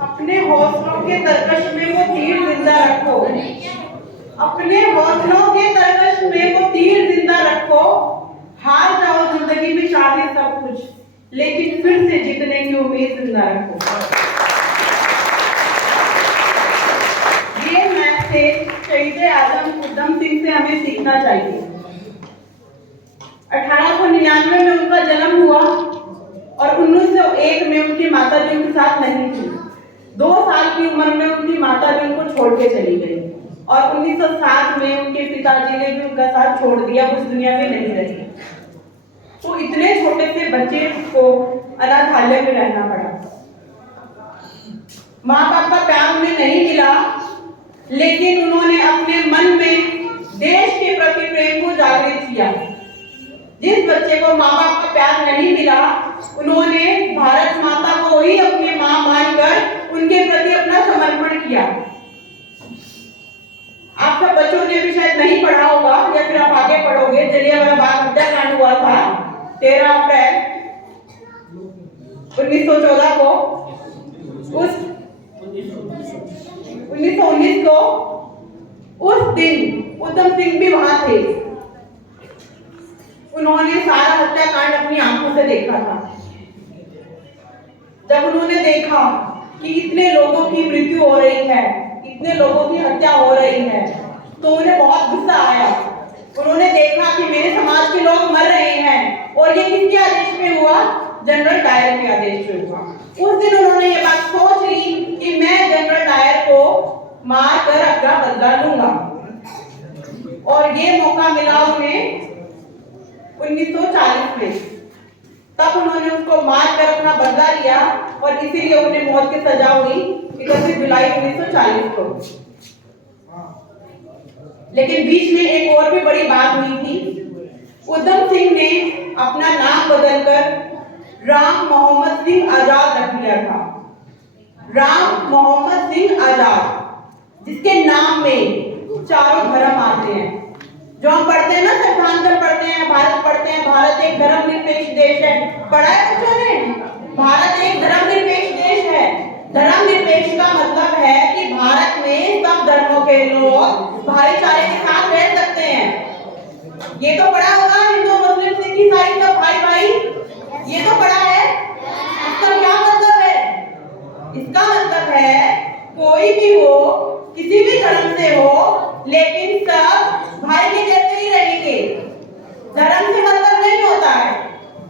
अपने हौसलों के तरकश में वो तीर जिंदा रखो, अपने हौसलों के तरकश में वो तीर जिंदा रखो। हार जाओ जिंदगी में चाहे सब कुछ, लेकिन फिर से जीतने की उम्मीद जिंदा रखो। ये मैसेज शहीद आजम उधम सिंह से हमें सीखना चाहिए। 1899 में उनका जन्म हुआ और 1901 में उनकी माता जी उनके साथ नहीं थी। 2 साल की उम्र में उनकी माता जी उनको छोड़ के चली गई और 1907 में उनके पिताजी ने भी उनका साथ छोड़ दिया, उस दुनिया में नहीं रहे। तो इतने छोटे से बच्चे को अनाथालय में रहना पड़ा। माँ बाप का प्यार उन्हें नहीं मिला, लेकिन उन्होंने अपने मन में देश के प्रति प्रेम को जागृत किया। जिस बच्चे को माँ बाप का प्यार नहीं मिला, उन्होंने भारत माता को ही अपनी माँ मानकर उनके प्रति अपना समर्पण किया। आप सब बच्चों ने भी शायद नहीं पढ़ा होगा या फिर आप आगे पढ़ोगे। जलियांवाला बाग हत्याकांड हुआ था 13 अप्रैल 1914 को। उस 1919 को उस दिन उधम सिंह भी वहां थे। उन्होंने सारा हत्याकांड अपनी आंखों से देखा था। जब उन्होंने देखा कि इतने लोगों की मृत्यु हो रही है, इतने लोगों की हत्या हो रही है, तो उन्हें बहुत गुस्सा आया। उन्होंने देखा कि मेरे समाज के लोग मर रहे हैं और ये किसके आदेश में हुआ? जनरल डायर के आदेश में हुआ। उस दिन उन्होंने ये बात सोच ली कि मैं जनरल डायर को मार कर अपना बदला लूंगा, और ये मौका मिला उन्हें 1940 में। तब उन्होंने उसको मार कर अपना बदला लिया और इसीलिए उन्हें मौत की सजा हुई 31 जुलाई 1940 को। लेकिन बीच में एक और भी बड़ी बात हुई थी। उधम सिंह ने अपना नाम बदलकर राम मोहम्मद सिंह आजाद रख लिया था। राम मोहम्मद सिंह आजाद, जिसके नाम में चारों धर्म आते हैं। जो हम पढ़ते हैं ना, संविधान पढ़ते हैं, भारत पढ़ते हैं, भारत एक धर्मनिरपेक्ष देश है। पढ़ा है बच्चों ने? भारत एक धर्मनिरपेक्ष देश है। धर्मनिरपेक्ष का मतलब है कि भारत में सब धर्मों के लोग भाईचारे के साथ रह सकते हैं। ये तो पढ़ा होगा, हिंदू मुस्लिम सिख ईसाई सब भाई भाई, ये तो पढ़ा है। इसका क्या मतलब है? इसका मतलब है कोई भी हो, किसी भी धर्म से हो, लेकिन सब भाई के जैसे ही रहेंगे। धर्म से मतलब नहीं होता है।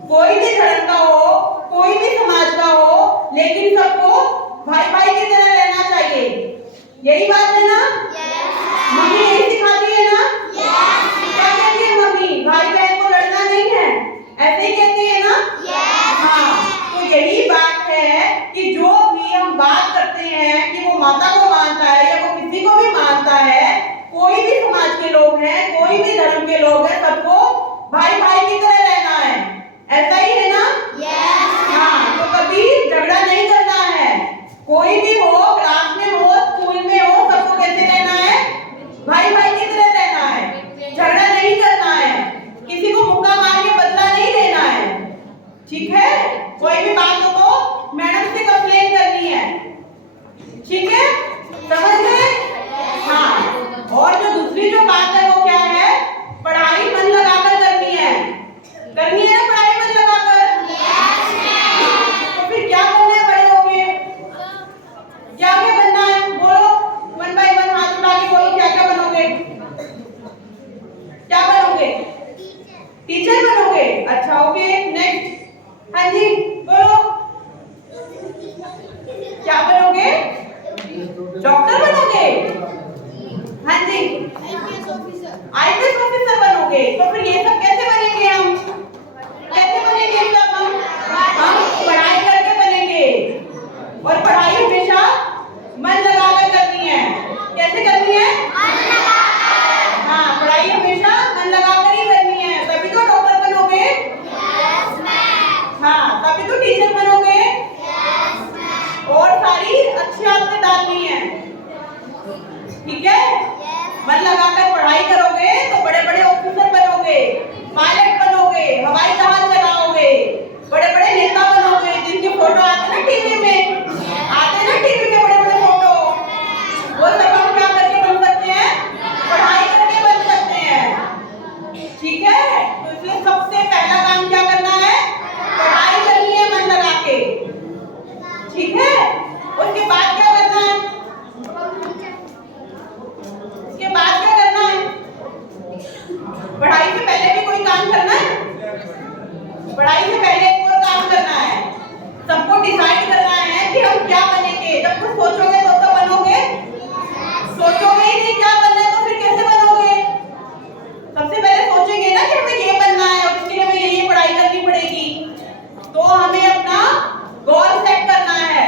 कोई भी धर्म का हो, कोई भी समाज का हो, लेकिन सबको भाई भाई की तरह रहना चाहिए। यही बात है ना? मम्मी यही सिखाती है ना? क्या कहती है मम्मी? भाई बहन को लड़ना नहीं है, ऐसे ही कहती है ना? हाँ, तो यही बात है कि जो भी हम बात करते हैं कि वो माता को मानता है या वो किसी को भी मानता है, कोई भी समाज के लोग हैं, कोई भी धर्म के लोग हैं, सबको भाई भाई की तरह रहना है। ऐसा ही है ना? हाँ, तो कभी झगड़ा नहीं करना है। कोई भी हो, क्लास में हो, स्कूल में हो, सबको कैसे रहना है? भाई भाई की तरह रहना है। झगड़ा नहीं करना है, किसी को मुक्का मार के बदला नहीं लेना है। ठीक है? कोई भी बात हो तो मैडम से कंप्लेन करनी है। ठीक है? समझ गए? हाँ, और जो दूसरी जो बात है वो क्या है? पढ़ाई मन लगाकर करनी है। करनी है ना पढ़ाई मन लगाकर? तो फिर क्या करना है बड़े होके? क्या क्या बनना है? बोलो, 1 बाय 1 हाथ उठा के बोलो, क्या क्या बनोगे? क्या बनोगे? टीचर बनोगे? अच्छा, ओके, नेक्स्ट। हाँ जी, बोलो, क्या बनोगे? डॉक्टर बनोगे? हाँ जी, आईपीएस ऑफिसर बनोगे। तो फिर ये सब कैसे बनेंगे? हम कैसे बनेंगे? सब हम पढ़ाई करके बनेंगे, और पढ़ाई हमेशा मन लगाकर करनी है। कैसे करनी है? हाँ, पढ़ाई हमेशा मन लगाकर ही करनी है, तभी तो डॉक्टर बनोगे। हाँ, तभी तो टीचर बनोगे। और सारी अच्छी आदतें डालनी है। ठीक है? मन लगाकर पढ़ाई करोगे तो बड़े बड़े ऑफिसर बनोगे। ठीक है, तो इसलिए सबसे पहला काम क्या करना है, पढ़ाई करनी है मन लगा के। ठीक है, उसके बाद क्या करना है, उसके बाद क्या करना है, पढ़ाई से पहले भी कोई काम करना है, पढ़ाई से पहले एक और काम करना है, सबको डिसाइड करना है कि हम क्या बनेंगे। जब कुछ सोचोगे तो बनोगे, सोचोगे ही नहीं क्या बनना है तो फिर कैसे बनोगे। सबसे पहले सोचेंगे ना कि हमें ये बनना है और इसके लिए हमें ये पढ़ाई करनी पड़ेगी। तो हमें अपना गोल सेट करना है,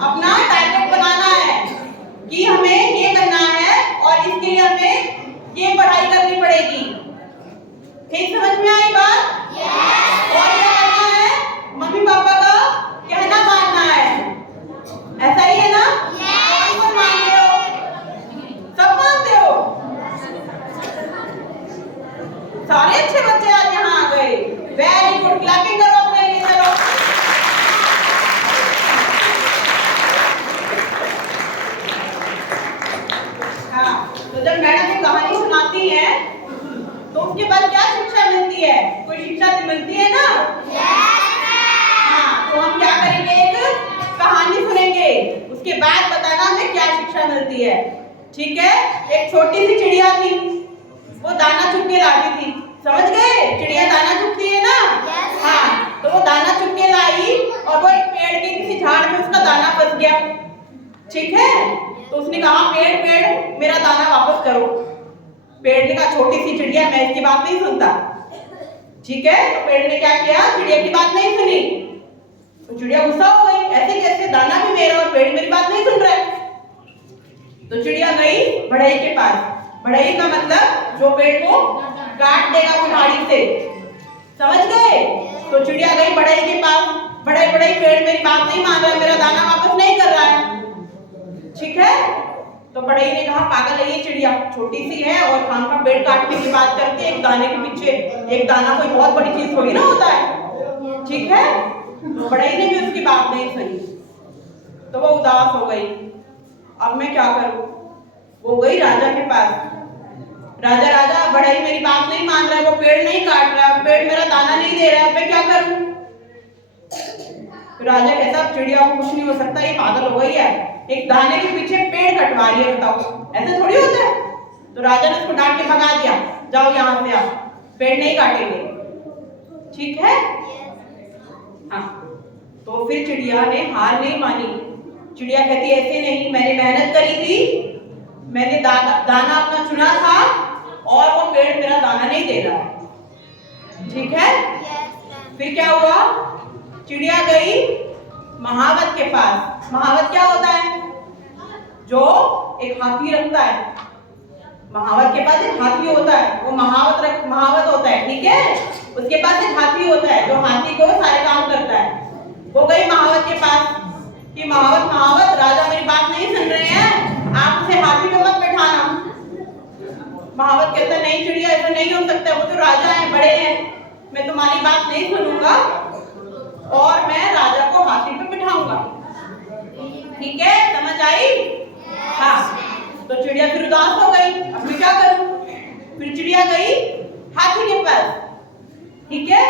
अपना टारगेट बनाना है कि हमें ये करना है और इसके लिए हमें ये पढ़ाई करनी पड़ेगी। ठीक समझ में आई बात? और क्या करना है, मम्मी पापा का कहना मानना है, ऐसा ही है ना? कौन मानते हो? सब मानते हो? सारे अच्छे बच्चे आज यहाँ आ गए, वेरी गुड, क्लैपिंग करो अपने लिए। चलो हाँ, तो जब मैडम ये कहानी सुनाती है तो उसके बाद क्या शिक्षा मिलती है, कोई शिक्षा तो मिलती है ना? हाँ, तो हम क्या करेंगे, एक कहानी सुनेंगे, उसके बाद बताना हमें क्या शिक्षा मिलती है। ठीक है, एक छोटी सी चिड़िया थी, वो दाना चुग के लाती थी। समझ गए, चिड़िया दाना चुगती है ना? हाँ, तो वो दाना चुग के लाई और वो एक पेड़ के किसी झाड़ में उसका दाना फंस गया। ठीक है, तो उसने कहा पेड़ मेरा दाना वापस करो। पेड़ ने कहा छोटी सी चिड़िया, मैं इसकी बात नहीं सुनता। ठीक है, तो पेड़ ने क्या किया, चिड़िया की बात नहीं सुनी। तो चिड़िया गुस्सा हो गई, ऐसे कैसे, दाना भी मेरा और पेड़ मेरी बात नहीं सुन रहा है। तो चिड़िया गई बढ़ई के पास। बढ़ई का मतलब जो पेड़ को काट देगा कुल्हाड़ी से, समझ गए? तो चिड़िया गई बढ़ई के पास, बढ़ई पेड़ मेरी बात नहीं मान रहा है, मेरा दाना वापस नहीं कर रहा है। ठीक है, तो बढ़ई ने कहा पागल है ये चिड़िया, छोटी सी है और खान का पेड़ काटने की बात करती है, एक दाने के पीछे, एक दाना कोई बहुत बड़ी चीज थोड़ी ना होता है। ठीक है, तो बढ़ई ने भी उसकी बात नहीं सुनी, तो वो उदास हो गई। अब मैं क्या करूं? वो गई राजा के पास। राजा बढ़ई मेरी बात नहीं मान रहा है, वो पेड़ नहीं काट रहा, पेड़ मेरा दाना नहीं दे रहा है, मैं क्या करूं? तो राजा कहता चिड़िया को कुछ नहीं हो सकता, ये पागल हो गई है, एक दाने के पीछे पेड़ कटवा रही है, बताओ ऐसे थोड़ी होता है। तो राजा ने उसको डांट के भगा दिया, जाओ यहाँ से, आप पेड़ नहीं काटेंगे। ठीक है, हाँ, तो फिर चिड़िया ने हार नहीं मानी। चिड़िया कहती ऐसे नहीं, मैंने मेहनत करी थी, मैंने दाना अपना चुना था और वो पेड़ मेरा दाना नहीं दे रहा है। ठीक है, फिर क्या हुआ, चिड़िया गई महावत के पास। महावत क्या होता है, जो एक हाथी रखता है। महावत के पास एक हाथी होता है, वो महावत होता है। ठीक है, उसके पास एक हाथी होता है जो हाथी को सारे काम करता है। वो गई महावत के पास कि महावत राजा मेरी बात नहीं सुन रहे हैं, आप उसे हाथी पे मत बैठाना। महावत कहता नहीं चिड़िया, ऐसा नहीं हो सकता, वो तो राजा है, बड़े हैं, मैं तुम्हारी बात नहीं सुनूंगा और मैं राजा को हाथी पे बिठाऊंगा। ठीक है, समझ आई? हाँ, तो चिड़िया फिर उदास हो गई, अब मैं क्या करूं? फिर चिड़िया गई हाथी के पास। ठीक है,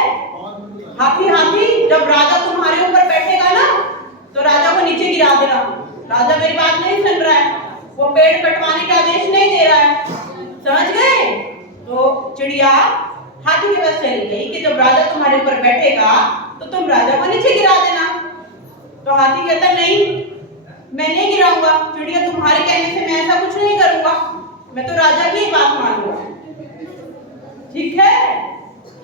हाथी जब राजा तुम्हारे ऊपर बैठेगा ना तो राजा को नीचे गिरा देना। राजा मेरी बात नहीं सुन रहा है, वो पेड़ कटवाने का आदेश नहीं दे रहा है, समझ गए? तो चिड़िया हाथी के पास चली गई कि जब राजा तुम्हारे ऊपर बैठेगा तो तुम राजा को नीचे गिरा देना। तो हाथी कहता नहीं, मैं नहीं गिराऊंगा, चिड़िया तुम्हारे कहने से मैं ऐसा कुछ नहीं करूंगा, मैं तो राजा की ही बात मानूंगा। ठीक है,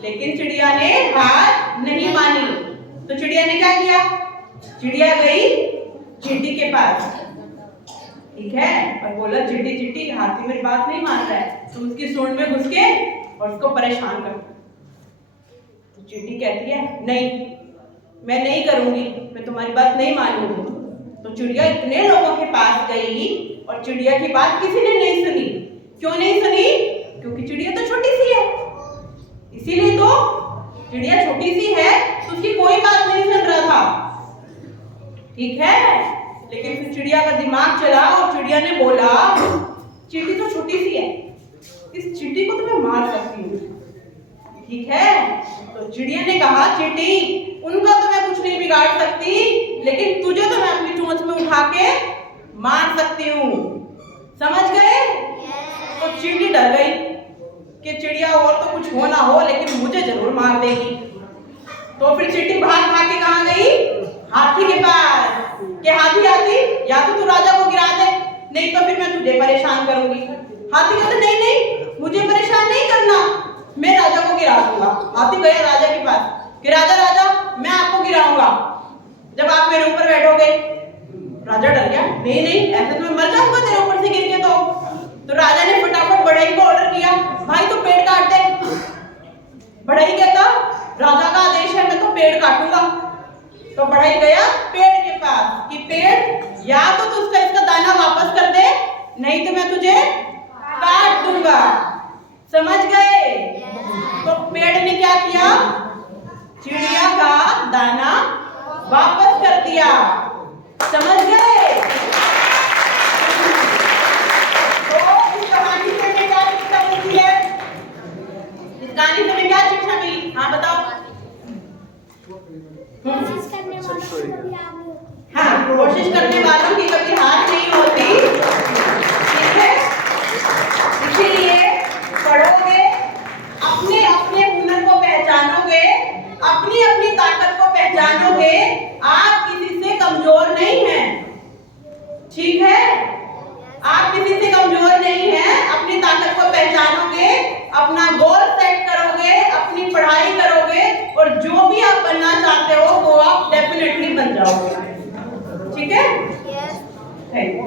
लेकिन चिड़िया ने हार नहीं मानी। तो चिड़िया ने क्या किया, चिड़िया गई चींटी के पास। ठीक है, और बोला चिट्टी हाथी मेरी बात नहीं मान रहा है, तुम उसकी सूंड में घुस के और उसको परेशान कर। तो चिट्टी कहती है नहीं, मैं नहीं करूंगी, मैं तुम्हारी बात नहीं मानूंगी। तो चिड़िया इतने लोगों के पास गई और चिड़िया की बात किसी ने नहीं सुनी। क्यों नहीं सुनी? क्योंकि चिड़िया तो छोटी सी है, इसीलिए तो चिड़िया छोटी सी है तो उसकी कोई बात नहीं सुन रहा था। ठीक है, लेकिन फिर चिड़िया का दिमाग चला और चिड़िया ने बोला चींटी तो छोटी सी है, इस चींटी को तो मैं मार सकती हूँ। ठीक है। तो चिड़िया ने कहा चींटी, उनका तो मैं कुछ नहीं बिगाड़ सकती, लेकिन तुझे तो मैं अपनी चोंच में उठा के मार सकती हूँ। समझ गए? तो चींटी डर गई कि चिड़िया और तो कुछ हो ना हो, लेकिन मुझे जरूर मार देगी। तो फिर चींटी भाग भाग के कहाँ गई? हाथी के पास। कि हाथी हाथी, या तो तू राजा को गिरा दे, नहीं तो फिर मैं तुझे परेशान करूंगी। हाथी कहते नहीं नहीं, मुझे परेशान नहीं करना, मैं राजा को गिरा दूंगा। हाथी गया राजा के पास कि राजा राजा, मैं आपको गिराऊंगा जब आप मेरे ऊपर बैठोगे। राजा डर गया, नहीं नहीं, ऐसे तो मैं मर जाऊंगा तेरे ऊपर से गिर के। तो राजा ने फटाफट बढ़ई को ऑर्डर किया, भाई तू पेड़ काट दे। बढ़ई कहता राजा का आदेश है, मैं तो पेड़ काटूंगा। तो बढ़ई गया पेड़ के पास कि पेड़, या तो तू इसका दाना वापस कर दे, नहीं तो मैं तुझे काट दूंगा। समझ गए? तो पेड़ ने क्या किया? चिड़िया का दाना वापस कर दिया। समझ गए? तो इस कहानी से हमें क्या शिक्षा मिलती है? इस कहानी से हमें क्या शिक्षा मिली? हाँ बताओ। हाँ, कोशिश करने वालों की कभी हार नहीं होती। ठीक है? इसीलिए पढ़ोगे, अपने अपने हुनर को पहचानोगे, अपनी अपनी ताकत को पहचानोगे, आप किसी से कमजोर नहीं हैं। ठीक है? आप किसी से कमजोर नहीं हैं। अपनी ताकत को पहचानोगे, अपना गोल सेट करोगे, अपनी पढ़ाई करोगे, और जो भी आप बनना चाहते हो वो आप डेफिनेटली बन जाओगे। ठीक है? Thank you.